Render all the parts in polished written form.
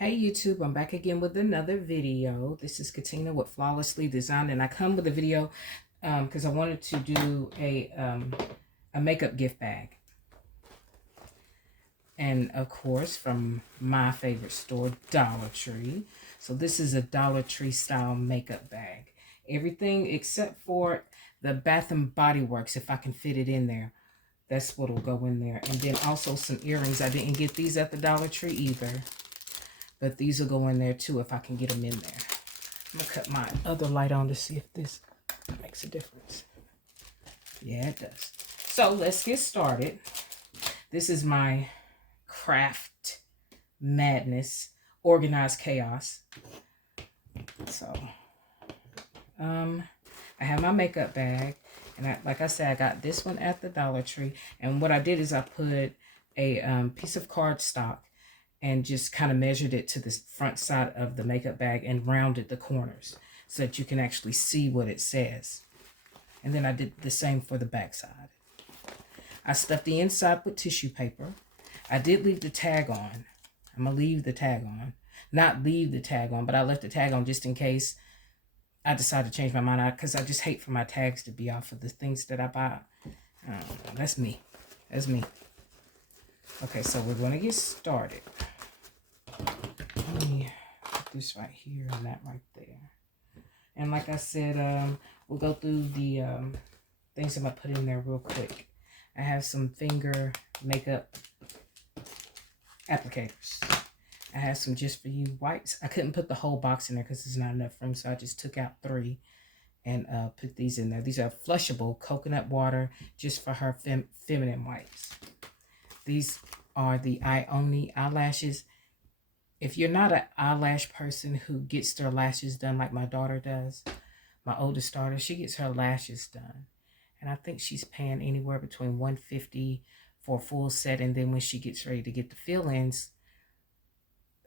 Hey YouTube, I'm back again with another video. This is Katina with Flawlessly Designed, and I come with a video because I wanted to do a makeup gift bag. And of course, from my favorite store, Dollar Tree. So this is a Dollar Tree style makeup bag. Everything except for the Bath and Body Works, if I can fit it in there. That's what'll go in there. And then also some earrings. I didn't get these at the Dollar Tree either. But these will go in there too if I can get them in there. I'm going to cut my other light on to see if this makes a difference. Yeah, it does. So let's get started. This is my craft madness, organized chaos. So, I have my makeup bag. And like I said, I got this one at the Dollar Tree. And what I did is I put a piece of cardstock and just kind of measured it to the front side of the makeup bag and rounded the corners so that you can actually see what it says. And then I did the same for the back side. I stuffed the inside with tissue paper. I did leave the tag on. I'm going to leave the tag on. Not leave the tag on, but I left the tag on just in case I decide to change my mind, because I just hate for my tags to be off of the things that I buy. That's me. That's me. Okay, so we're going to get started. Let me put this right here and that right there. And like I said, we'll go through the things I'm going to put in there real quick. I have some finger makeup applicators. I have some Just For You wipes. I couldn't put the whole box in there because there's not enough room, so I just took out 3 and put these in there. These are flushable coconut water Just For Her feminine wipes. These are the Ioni eyelashes. If you're not an eyelash person who gets their lashes done like my daughter does, my oldest daughter, she gets her lashes done. And I think she's paying anywhere between $150 for a full set. And then when she gets ready to get the fill-ins,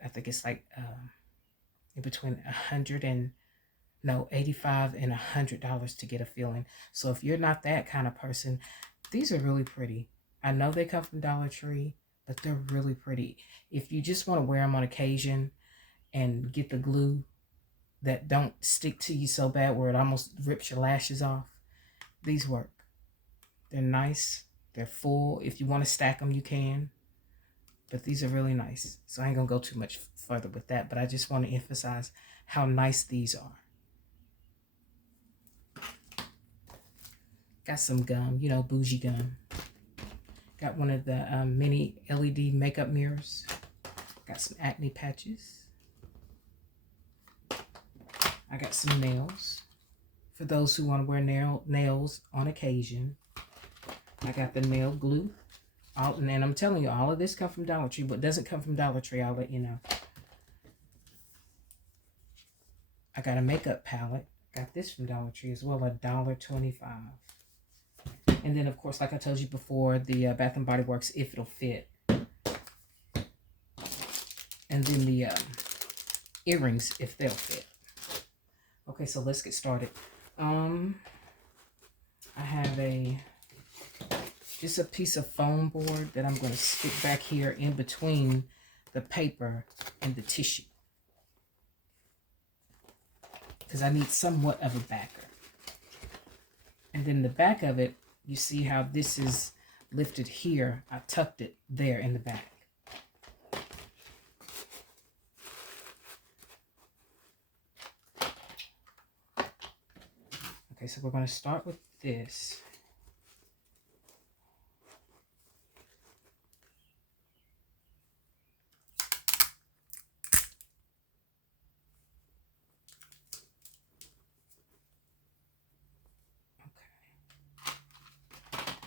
I think it's like in between $85 and $100 to get a fill-in. So if you're not that kind of person, these are really pretty. I know they come from Dollar Tree, but they're really pretty. If you just want to wear them on occasion and get the glue that don't stick to you so bad where it almost rips your lashes off, these work. They're nice. They're full. If you want to stack them, you can. But these are really nice. So I ain't going to go too much further with that, but I just want to emphasize how nice these are. Got some gum, you know, bougie gum. Got one of the mini LED makeup mirrors. Got some acne patches. I got some nails for those who want to wear nails on occasion. I got the nail glue. And I'm telling you, all of this comes from Dollar Tree. What doesn't come from Dollar Tree, I'll let you know. I got a makeup palette. Got this from Dollar Tree as well, $1.25. And then, of course, like I told you before, the Bath and Body Works, if it'll fit. And then the earrings, if they'll fit. Okay, so let's get started. I have just a piece of foam board that I'm going to stick back here in between the paper and the tissue, because I need somewhat of a backer. And then the back of it, you see how this is lifted here. I tucked it there in the back. Okay, so we're going to start with this.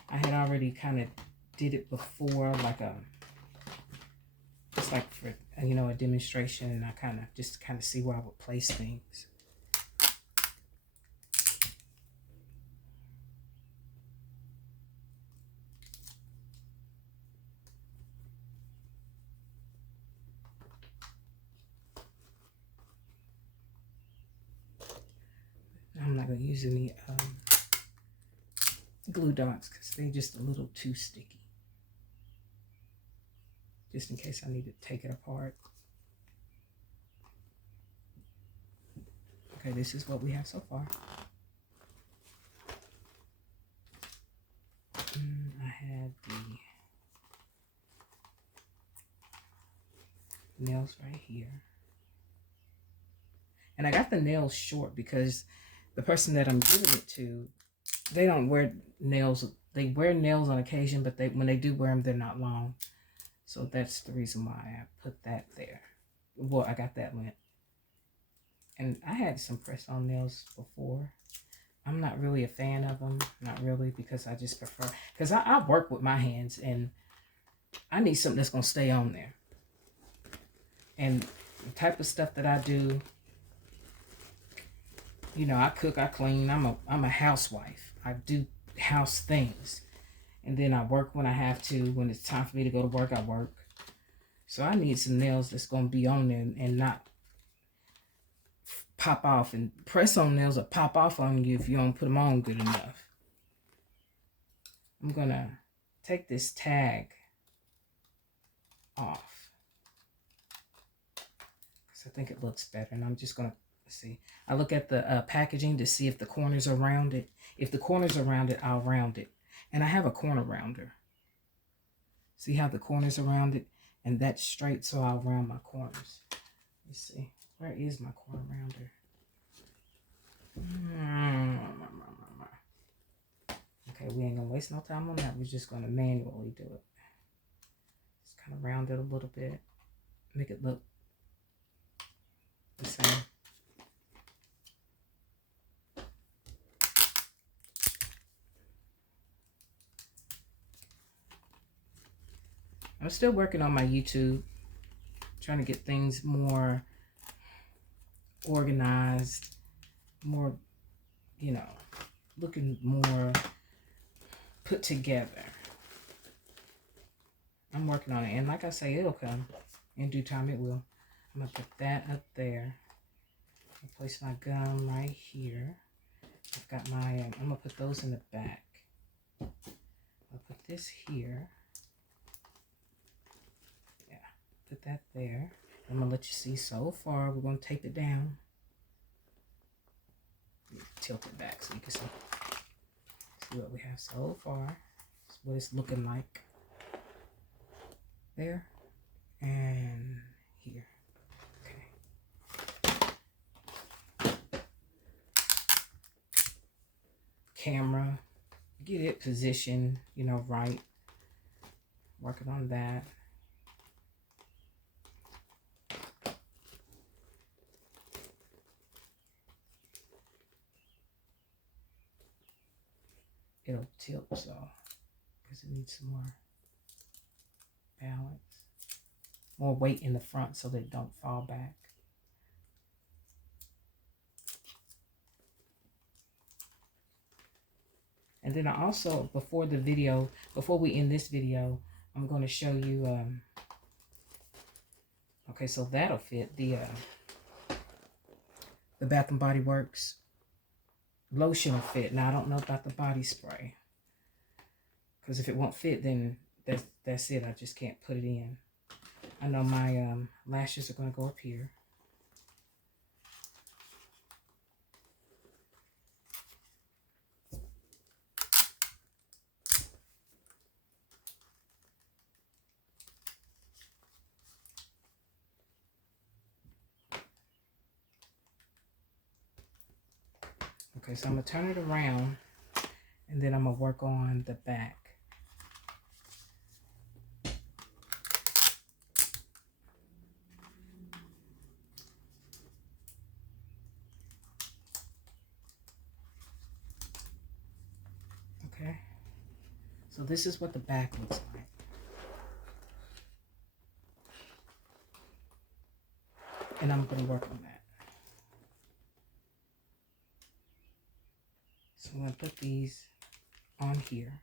I had already kind of did it before, like just like for, you know, a demonstration, and I kind of see where I would place things. I'm not going to use any glue dots because they're just a little too sticky. Just in case I need to take it apart. Okay, this is what we have so far. I had the nails right here. And I got the nails short because the person that I'm giving it to, they don't wear nails. They wear nails on occasion, but when they do wear them, they're not long. So that's the reason why I put that there. Well, I got that length. And I had some press-on nails before. I'm not really a fan of them. Not really, because I just prefer... Because I work with my hands, and I need something that's going to stay on there. And the type of stuff that I do, you know, I cook, I clean. I'm a housewife. I do house things. And then I work when I have to. When it's time for me to go to work, I work. So I need some nails that's going to be on there and not pop off. And press-on nails will pop off on you if you don't put them on good enough. I'm going to take this tag off, because I think it looks better. And I'm just going to see. I look at the packaging to see if the corners are rounded. If the corners are rounded, I'll round it. And I have a corner rounder. See how the corners are rounded? And that's straight, so I'll round my corners. Let's see. Where is my corner rounder? Okay, we ain't gonna waste no time on that. We're just gonna manually do it. Just kind of round it a little bit. Make it look the same. I'm still working on my YouTube, trying to get things more organized, more, you know, looking more put together. I'm working on it, and like I say, it'll come in due time. It will. I'm gonna put that up there. I'll place my gum right here. I've got my. I'm gonna put those in the back. I'll put this here. Yeah, put that there. I'm gonna let you see so far. We're gonna tape it down. Tilt it back so you can see what we have so far. That's what it's looking like. There and here. Okay. Camera, get it positioned, you know, right. Working on that. It'll tilt so, because it needs some more balance. More weight in the front so they don't fall back. And then I also, before we end this video, I'm going to show you, okay, so that'll fit the Bath and Body Works lotion will fit. Now I don't know about the body spray, because if it won't fit, then that's it. I just can't put it in. I know my lashes are going to go up here. Okay, so I'm going to turn it around, and then I'm going to work on the back. Okay, so this is what the back looks like. And I'm going to work on that. So I'm going to put these on here.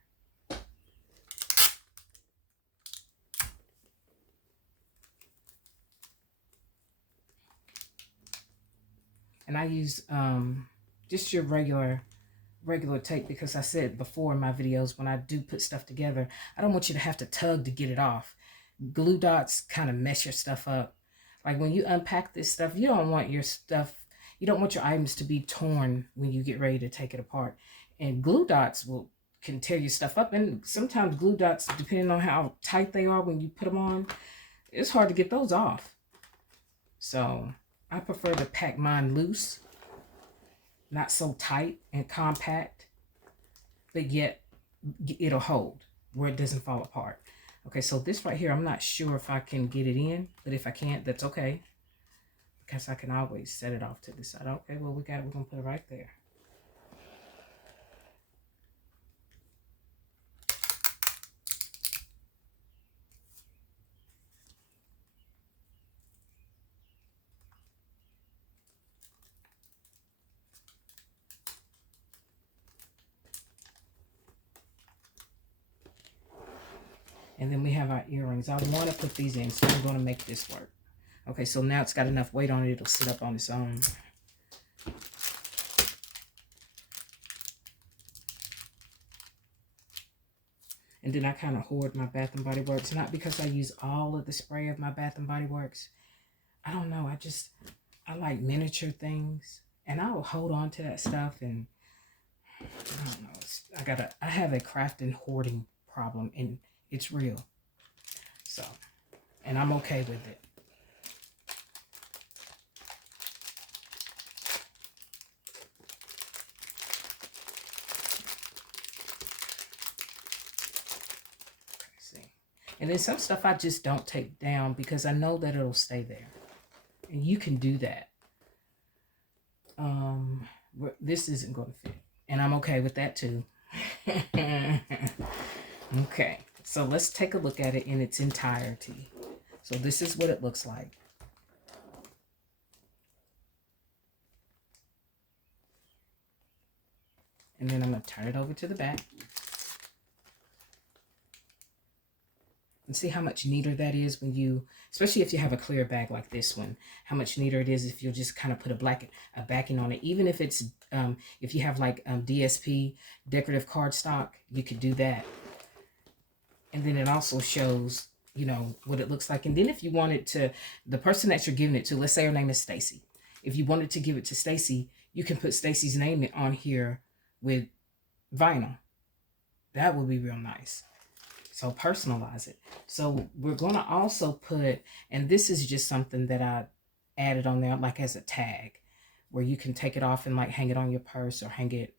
And I use just your regular tape, because I said before in my videos, when I do put stuff together, I don't want you to have to tug to get it off. Glue dots kind of mess your stuff up. Like when you unpack this stuff, you don't want your stuff, You don't want your items to be torn when you get ready to take it apart. And glue dots can tear your stuff up. And sometimes glue dots, depending on how tight they are when you put them on, it's hard to get those off. So I prefer to pack mine loose, not so tight and compact, but yet it'll hold where it doesn't fall apart. Okay, so this right here, I'm not sure if I can get it in, but if I can't, that's okay. Because I can always set it off to the side. Okay, well, we're going to put it right there. And then we have our earrings. I want to put these in, so I'm going to make this work. Okay, so now it's got enough weight on it, it'll sit up on its own. And then I kind of hoard my Bath & Body Works. Not because I use all of the spray of my Bath & Body Works. I don't know. I like miniature things. And I will hold on to that stuff. And I don't know. I have a crafting hoarding problem. And it's real. So, and I'm okay with it. And then some stuff I just don't take down because I know that it'll stay there. And you can do that. This isn't going to fit. And I'm okay with that too. Okay. So let's take a look at it in its entirety. So this is what it looks like. And then I'm going to turn it over to the back. And see how much neater that is when you, especially if you have a clear bag like this one, how much neater it is if you just kind of put a backing on it. Even if it's, if you have like DSP, decorative cardstock, you could do that. And then it also shows, you know, what it looks like. And then if you wanted to, the person that you're giving it to, let's say her name is Stacy. If you wanted to give it to Stacy, you can put Stacy's name on here with vinyl. That would be real nice. So personalize it. So we're going to also put, and this is just something that I added on there like as a tag where you can take it off and like hang it on your purse or hang it,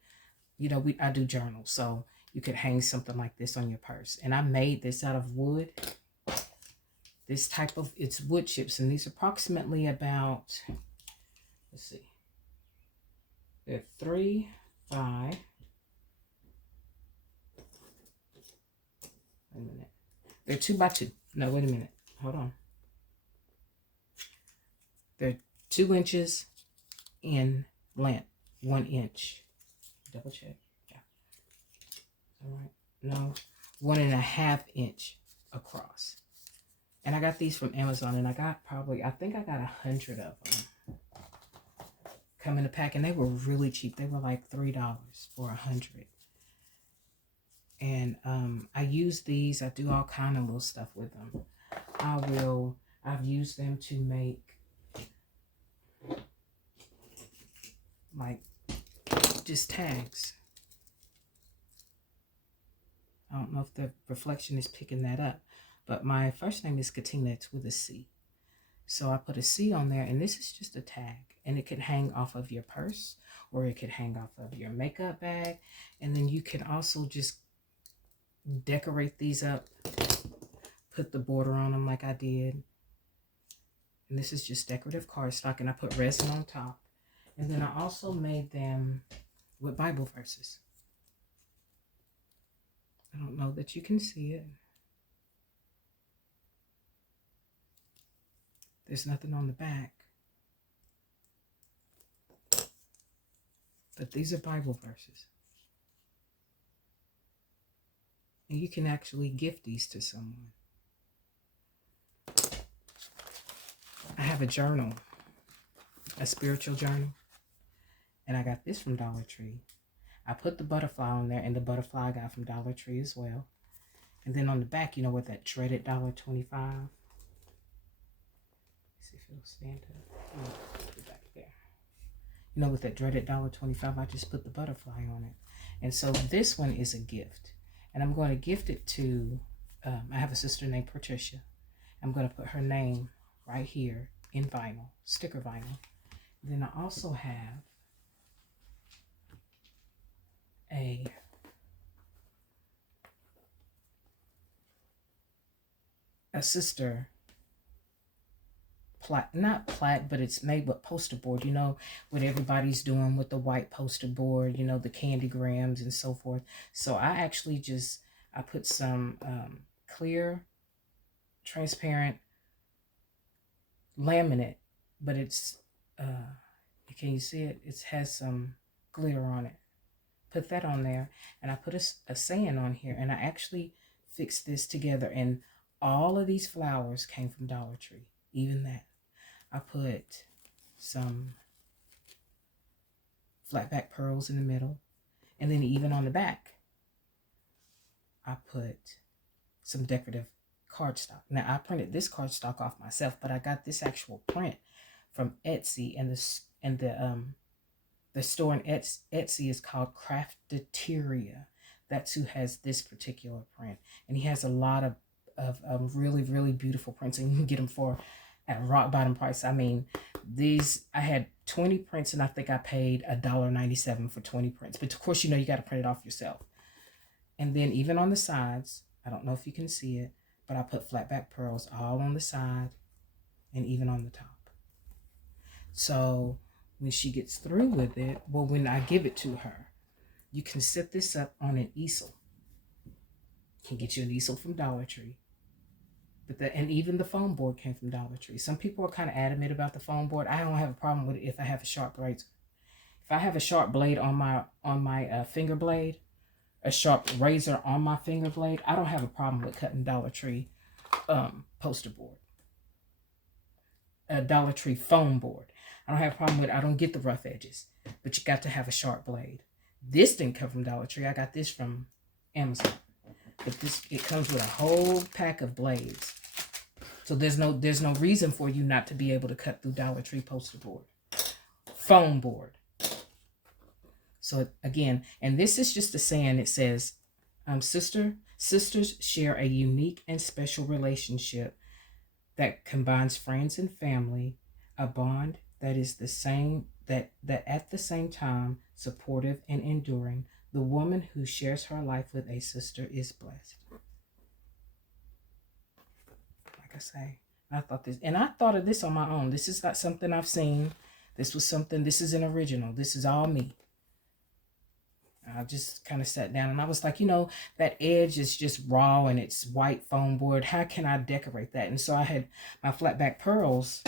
you know, I do journals. So you could hang something like this on your purse. And I made this out of wood. This type of, it's wood chips. And these are approximately about, let's see. They're 3 by, wait a minute. They're 2 by 2. No, wait a minute. Hold on. They're 2 inches in length. 1 inch. Double check. Yeah. All right. No. 1.5 inch across. And I got these from Amazon, and I got probably, I think I got 100 of them. Come in a pack, and they were really cheap. They were like $3 for 100. And I use these. I do all kind of little stuff with them. I've used them to make like just tags. I don't know if the reflection is picking that up, but my first name is Katina. It's with a C. So I put a C on there, and this is just a tag, and it can hang off of your purse, or it could hang off of your makeup bag. And then you can also just decorate these up, put the border on them like I did. And this is just decorative cardstock, and I put resin on top. And then I also made them with Bible verses. I don't know that you can see it. There's nothing on the back. But these are Bible verses. And you can actually gift these to someone. I have a journal, a spiritual journal. And I got this from Dollar Tree. I put the butterfly on there, and the butterfly I got from Dollar Tree as well. And then on the back, you know, with that shredded $1.25. See if it'll stand up. Put it back there. You know, with that dreaded $1.25, I just put the butterfly on it. And so this one is a gift. And I'm going to gift it to, I have a sister named Patricia. I'm going to put her name right here in vinyl, sticker vinyl. Then I also have a sister plaque, not plaque, but it's made with poster board, you know, what everybody's doing with the white poster board, you know, the candy grams and so forth. So I actually I put some clear, transparent laminate, but it's, can you see it? It has some glitter on it. Put that on there, and I put a saying on here, and I actually fixed this together, and all of these flowers came from Dollar Tree, even that. I put some flat back pearls in the middle, and then even on the back, I put some decorative cardstock. Now, I printed this cardstock off myself, but I got this actual print from Etsy, and the store in Etsy is called Crafteteria. That's who has this particular print. And he has a lot of really, really beautiful prints, and you can get them for at a rock bottom price. I mean, I had 20 prints, and I think I paid $1.97 for 20 prints. But of course, you know, you got to print it off yourself. And then even on the sides, I don't know if you can see it, but I put flat back pearls all on the side and even on the top. So when she gets through with it, well, when I give it to her, you can set this up on an easel. You can get you an easel from Dollar Tree. And even the foam board came from Dollar Tree. Some people are kind of adamant about the foam board. I don't have a problem with it if I have a sharp blade. If I have a sharp blade on my finger blade, a sharp razor on my finger blade, I don't have a problem with cutting Dollar Tree poster board. A Dollar Tree foam board. I don't have a problem with it. I don't get the rough edges, but you got to have a sharp blade. This didn't come from Dollar Tree. I got this from Amazon. But it comes with a whole pack of blades. So there's no reason for you not to be able to cut through Dollar Tree poster board. Foam board. So again, and this is just a saying. It says, sisters share a unique and special relationship that combines friends and family, a bond that is the same, that at the same time supportive and enduring. The woman who shares her life with a sister is blessed. Like I say, I thought of this on my own. This is not something I've seen. This is an original. This is all me. I just kind of sat down and I was like, you know, that edge is just raw and it's white foam board. How can I decorate that? And so I had my flat back pearls,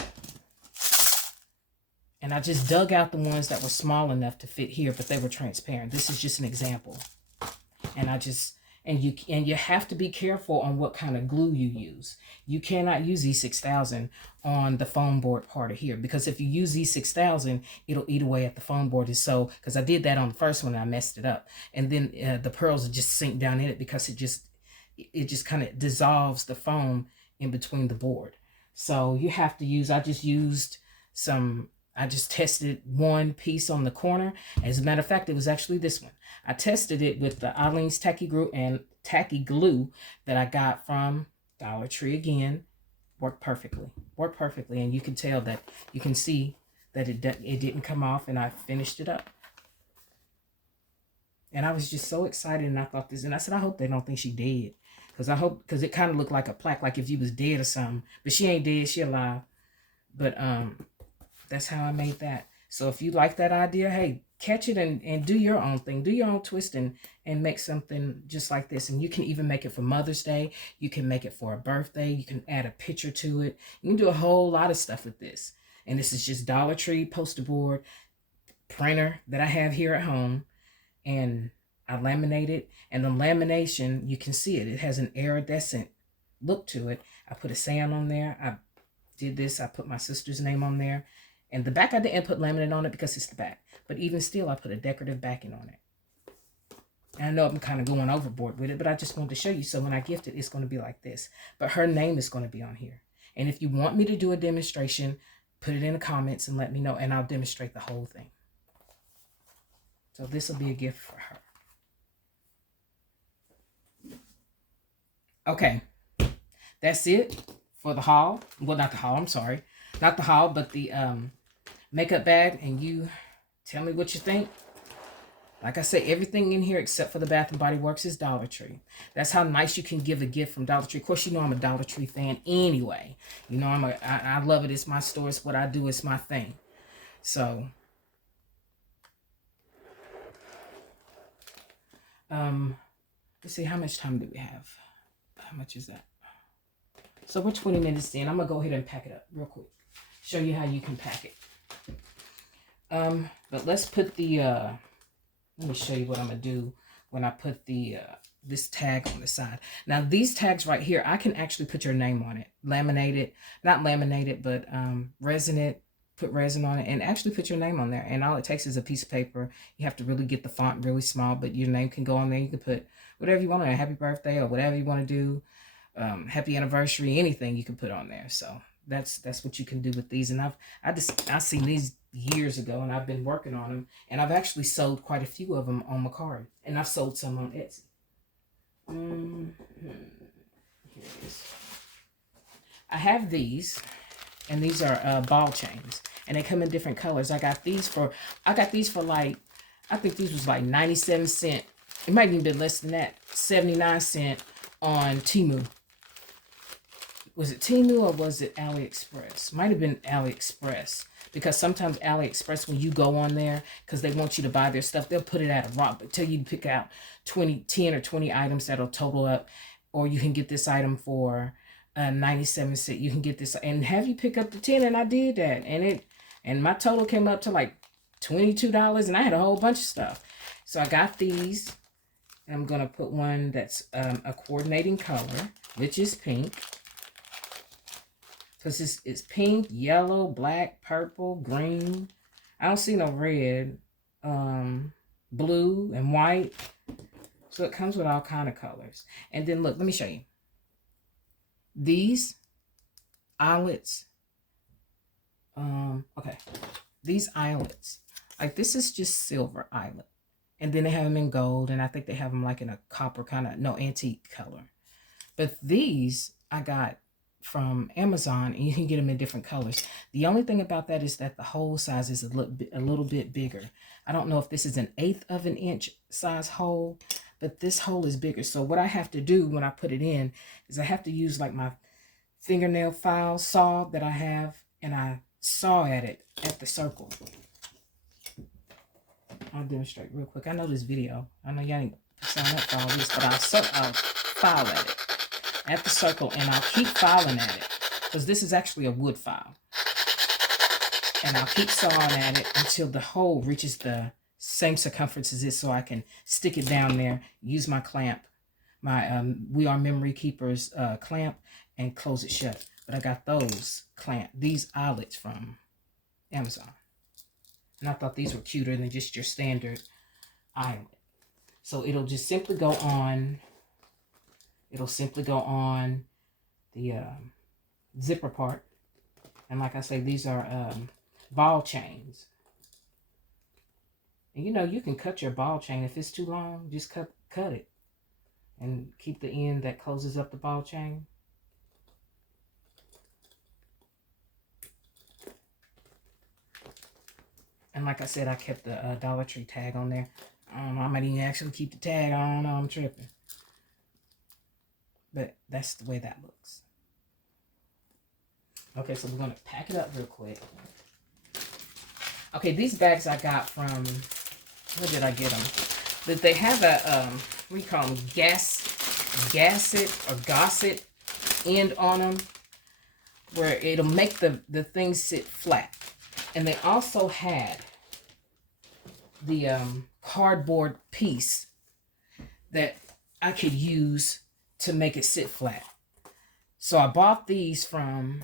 and I just dug out the ones that were small enough to fit here, but they were transparent. This is just an example. And you have to be careful on what kind of glue you use. You cannot use E6000 on the foam board part of here, because if you use E6000, it'll eat away at the foam board. And so, because I did that on the first one and I messed it up. And then the pearls will just sink down in it because it just kind of dissolves the foam in between the board. So you have to use, I just tested one piece on the corner. As a matter of fact, it was actually this one. I tested it with the Aleene's Tacky Glue that I got from Dollar Tree again. Worked perfectly. And you can see that it didn't come off, and I finished it up. And I was just so excited, and I thought this, and I said, I hope they don't think she dead. Because it kind of looked like a plaque, like if you was dead or something. But she ain't dead, she alive. But that's how I made that. So if you like that idea, hey, catch it and do your own thing. Do your own twist and make something just like this. And you can even make it for Mother's Day. You can make it for a birthday. You can add a picture to it. You can do a whole lot of stuff with this. And this is just Dollar Tree poster board printer that I have here at home. And I laminated. And the lamination, you can see it. It has an iridescent look to it. I put a sand on there. I did this. I put my sister's name on there. And the back, I didn't put laminate on it because it's the back. But even still, I put a decorative backing on it. And I know I'm kind of going overboard with it, but I just wanted to show you. So when I gift it, it's going to be like this. But her name is going to be on here. And if you want me to do a demonstration, put it in the comments and let me know. And I'll demonstrate the whole thing. So this will be a gift for her. Okay, that's it for the haul. Well, not the haul, I'm sorry. Not the haul, but the makeup bag. And you tell me what you think. Like I say, everything in here except for the Bath and Body Works is Dollar Tree. That's how nice you can give a gift from Dollar Tree. Of course, you know I'm a Dollar Tree fan anyway. You know I love it. It's my store. It's what I do. It's my thing. So, let's see, how much time do we have? How much is that? So we're 20 minutes in. I'm gonna go ahead and pack it up real quick. Show you how you can pack it. But let's put the let me show you what I'm gonna do when I put the this tag on the side. Now these tags right here, I can actually put your name on it. Laminate it, not laminate it, but resin it, put resin on it, and actually put your name on there. And all it takes is a piece of paper. You have to really get the font really small, but your name can go on there. You can put whatever you want on there, happy birthday or whatever you want to do, happy anniversary, anything you can put on there. So that's what you can do with these. And I seen these years ago, and I've been working on them, and I've actually sold quite a few of them on Mercari, and I've sold some on Etsy. Here it is. I have these, and these are ball chains, and they come in different colors. I got these for like, I think these was like 97 cents. It might even been less than that, 79 cents on Temu. Was it Temu or was it AliExpress? Might have been AliExpress, because sometimes AliExpress, when you go on there, because they want you to buy their stuff, they'll put it at a rock, but tell you to pick out 10 or 20 items that'll total up, or you can get this item for 97 cents. You can get this and have you pick up the 10, and I did that, and my total came up to like $22, and I had a whole bunch of stuff. So I got these, and I'm gonna put one that's a coordinating color, which is pink. Because it's pink, yellow, black, purple, green. I don't see no red. Blue and white. So it comes with all kind of colors. And then look, let me show you. These eyelets. Okay. These eyelets. Like this is just silver eyelet. And then they have them in gold. And I think they have them like in a copper kind of, no, antique color. But these I got from Amazon, and you can get them in different colors. The only thing about that is that the hole size is a little bit bigger. I don't know if this is 1/8 of an inch size hole, but this hole is bigger. So what I have to do when I put it in is I have to use like my fingernail file saw that I have, and I saw at it at the circle. I'll demonstrate real quick. I know this video. I know y'all ain't signed up for all this, but I'll file at it. At the circle, and I'll keep filing at it, because this is actually a wood file, and I'll keep sawing at it until the hole reaches the same circumference as this, so I can stick it down there, use my clamp, my We Are Memory Keepers clamp, and close it shut. But I got these eyelets from Amazon, and I thought these were cuter than just your standard eyelet. So it'll just simply go on. It'll simply go on the zipper part. And like I say, these are ball chains. And you know, you can cut your ball chain. If it's too long, just cut it. And keep the end that closes up the ball chain. And like I said, I kept the Dollar Tree tag on there. I don't know, I might even actually keep the tag. I don't know, I'm tripping. But that's the way that looks. Okay, so we're going to pack it up real quick. Okay, these bags I got from, where did I get them? But they have a, what do you call them? Gasset or gosset end on them, where it'll make the thing sit flat. And they also had the cardboard piece that I could use to make it sit flat. So I bought these from,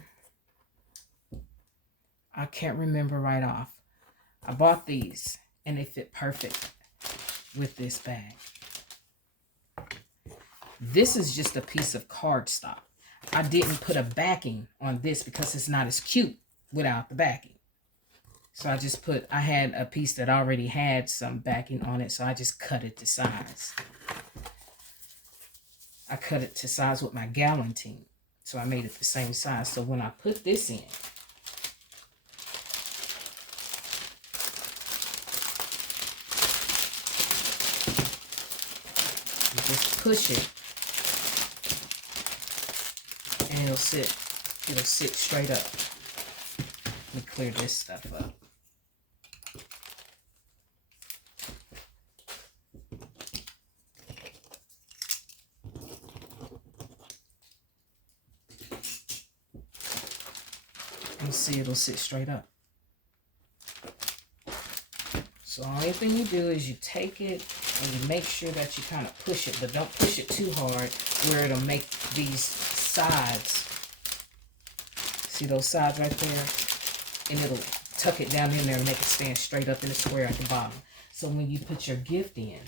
I can't remember right off. I bought these, and they fit perfect with this bag. This is just a piece of cardstock. I didn't put a backing on this because it's not as cute without the backing. So I had a piece that already had some backing on it, so I just cut it to size. I cut it to size with my Galantine. So I made it the same size. So when I put this in, you just push it and it'll sit straight up. Let me clear this stuff up. You see it'll sit straight up. So the only thing you do is you take it and you make sure that you kind of push it, but don't push it too hard where it'll make these sides. See those sides right there? And it'll tuck it down in there and make it stand straight up in a square at the bottom. So when you put your gift in,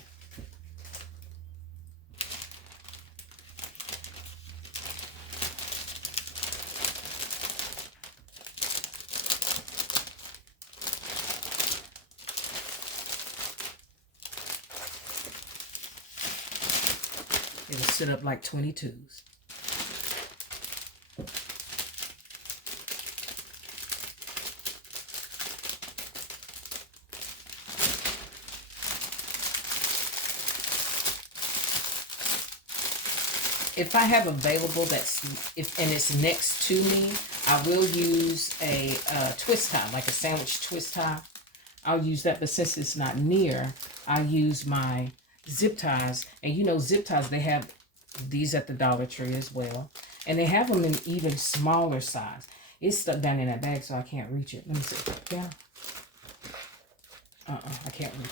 it'll sit up like 22s. If I have available and it's next to me, I will use a twist tie, like a sandwich twist tie. I'll use that, but since it's not near, I use my zip ties. And you know, zip ties, they have these at the Dollar Tree as well. And they have them in even smaller size. It's stuck down in that bag, so I can't reach it. Let me see. Yeah. I can't reach it.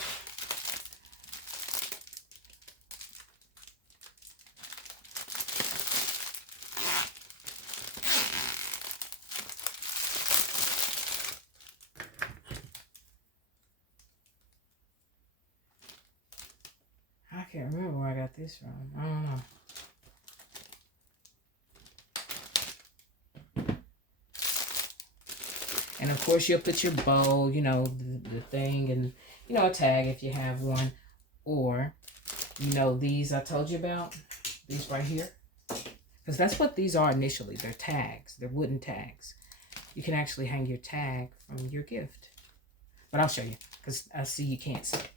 I can't remember where I got this from. I don't know. And of course, you'll put your bow, you know, the thing, and, you know, a tag if you have one. Or, you know, these I told you about, these right here. Because that's what these are initially. They're tags. They're wooden tags. You can actually hang your tag from your gift. But I'll show you, because I see you can't see it.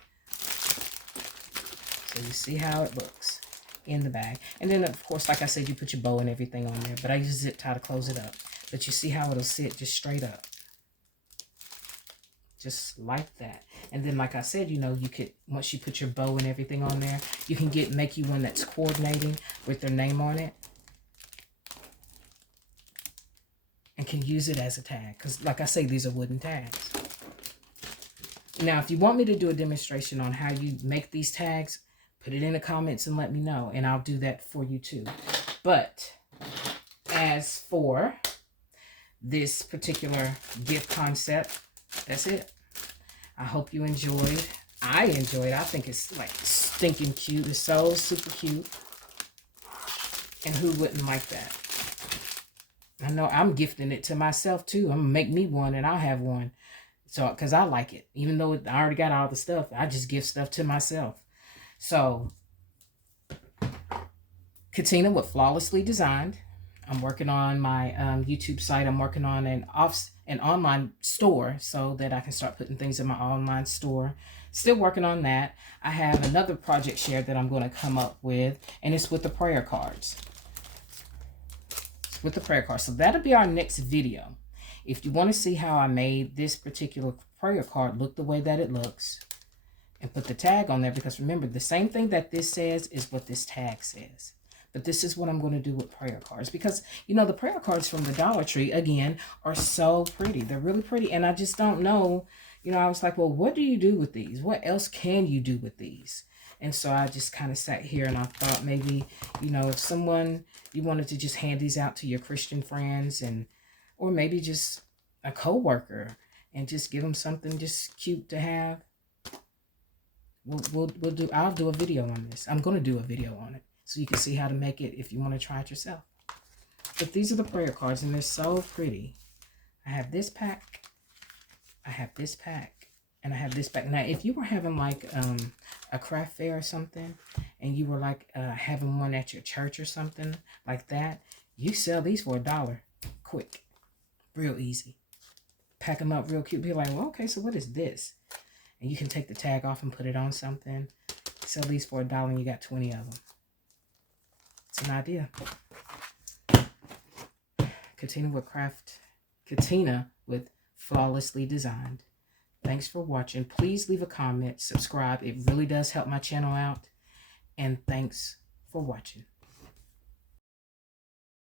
So you see how it looks in the bag. And then, of course, like I said, you put your bow and everything on there. But I use a zip tie to close it up. But you see how it'll sit just straight up. Just like that. And then, like I said, you know, you could, once you put your bow and everything on there, you can make you one that's coordinating with their name on it. And can use it as a tag. Because, like I say, these are wooden tags. Now, if you want me to do a demonstration on how you make these tags, put it in the comments and let me know. And I'll do that for you too. But as for this particular gift concept, that's it. I hope you enjoyed. I enjoyed. I think it's like stinking cute. It's so super cute. And who wouldn't like that? I know I'm gifting it to myself too. I'm going to make me one and I'll have one. So, because I like it. Even though I already got all the stuff, I just give stuff to myself. So, Katina with Flawlessly Designed. I'm working on my YouTube site. I'm working on an online store so that I can start putting things in my online store. Still working on that. I have another project shared that I'm going to come up with, and it's with the prayer cards. It's with the prayer cards. So that'll be our next video. If you want to see how I made this particular prayer card look the way that it looks, and put the tag on there, because remember, the same thing that this says is what this tag says. But this is what I'm going to do with prayer cards, because, you know, the prayer cards from the Dollar Tree, again, are so pretty. They're really pretty, and I just don't know. You know, I was like, well, what do you do with these? What else can you do with these? And so I just kind of sat here and I thought maybe, you know, if you wanted to just hand these out to your Christian friends, or maybe just a coworker, and just give them something just cute to have. I'll do a video on this. I'm going to do a video on it so you can see how to make it if you want to try it yourself. But these are the prayer cards, and they're so pretty. I have this pack. I have this pack, and I have this pack. Now, if you were having like a craft fair or something, and you were like having one at your church or something like that, you sell these for $1, quick, real easy. Pack them up real cute. Be like, well, okay, so what is this? And you can take the tag off and put it on something. Sell these for $1, and you got 20 of them. It's an idea. Katina with Flawlessly Designed. Thanks for watching. Please leave a comment, subscribe. It really does help my channel out. And thanks for watching.